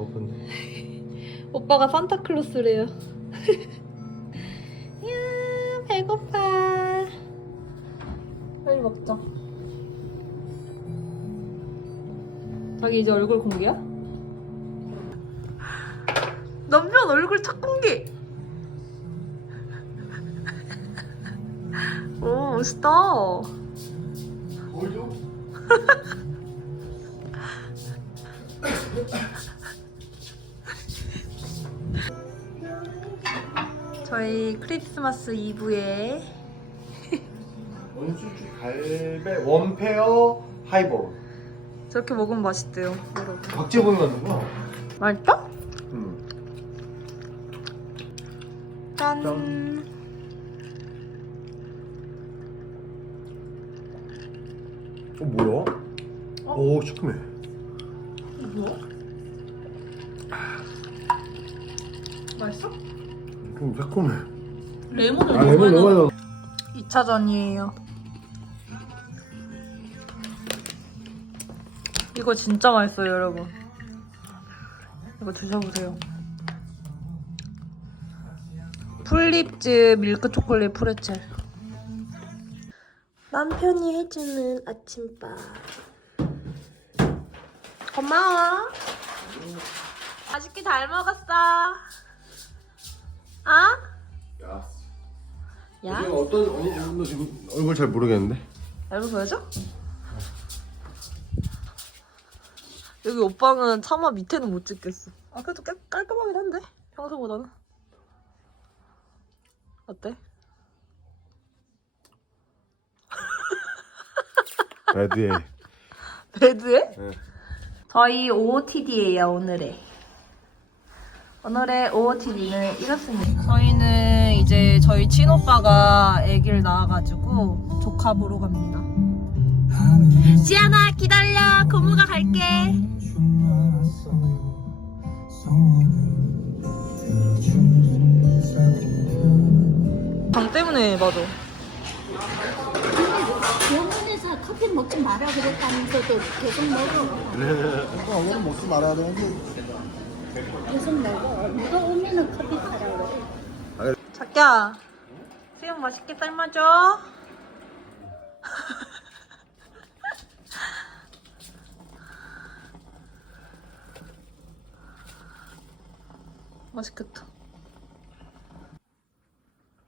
배고픈데. 오빠가 산타클로스래요. 이야, 배고파. 빨리 먹자. 자기 이제 얼굴 공개야? 남편 얼굴 첫 공개! 오, 멋있다. 뭘요? 저희 크리스마스 이브에 원수주 갈배 원페어 하이볼. 저렇게 먹으면 맛있대요, 여러분. 박재범이 만든 거야. 맛있다? 응. 짠. 짠. 어 뭐야? 어? 오 시큼해. 뭐야? 맛있어? 좀 새콤해. 레몬을 아 레몬 너무 많이 넣어. 2차전이에요. 이거 진짜 맛있어요, 여러분. 이거 드셔보세요. 풀립즈 밀크 초콜릿 프레첼. 남편이 해주는 아침밥. 고마워. 맛있게 잘 먹었어. 아? 야. 야? 지금 어떤 언니 너 지금 얼굴 잘 모르겠는데. 얼굴 보여줘? 여기 오빠는 차마 밑에는 못 찍겠어. 아 그래도 깔, 깔끔하긴 한데 평소보다는. 어때? 레드에. 베드에? 네. 저희 OOTD예요 오늘의. 오늘의 OOTD는 이렇습니다. 저희는 이제 저희 친오빠가 아기를 낳아가지고 조카 보러 갑니다. 지안아 기다려 고모가 갈게. 방 때문에 맞아. 병원에서 커피 먹지 마라 그랬다면서도 계속 먹어. 오늘 먹지 말아야 되는데. 계속 먹어. 누가 오면은 커피 사라 그래. 자기야 수영 맛있게 삶아줘. 맛있겠다.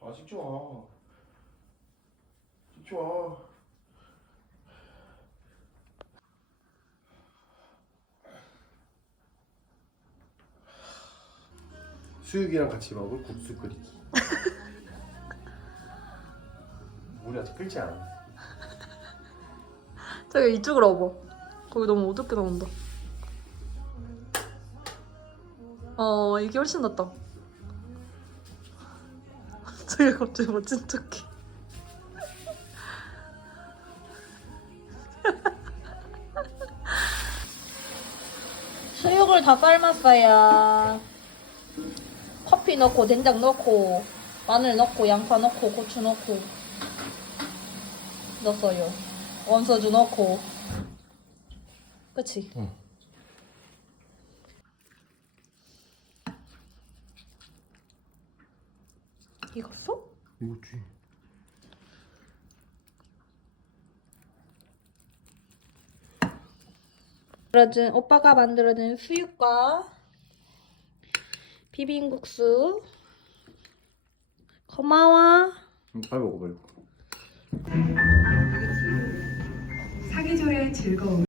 아 찍지 마. 찍지 마. 수육이랑 같이 먹을 국수 끓이기. 물이 아직 끓지 않아. 자기 이쪽으로 와봐. 거기 너무 어둡게 나온다. 어 이게 훨씬 낫다. 자기가 갑자기 멋진 척해. 수육을 다 삶았어요. 커피 넣고 된장 넣고 마늘 넣고 양파 넣고 고추 넣고 넣었어요. 원소주 넣고 그치? 응. 익었어? 만들어준 오빠가 만들어준 수육과 비빔국수. 고마워. 빨리 먹어 빨리. 사계절의 즐거움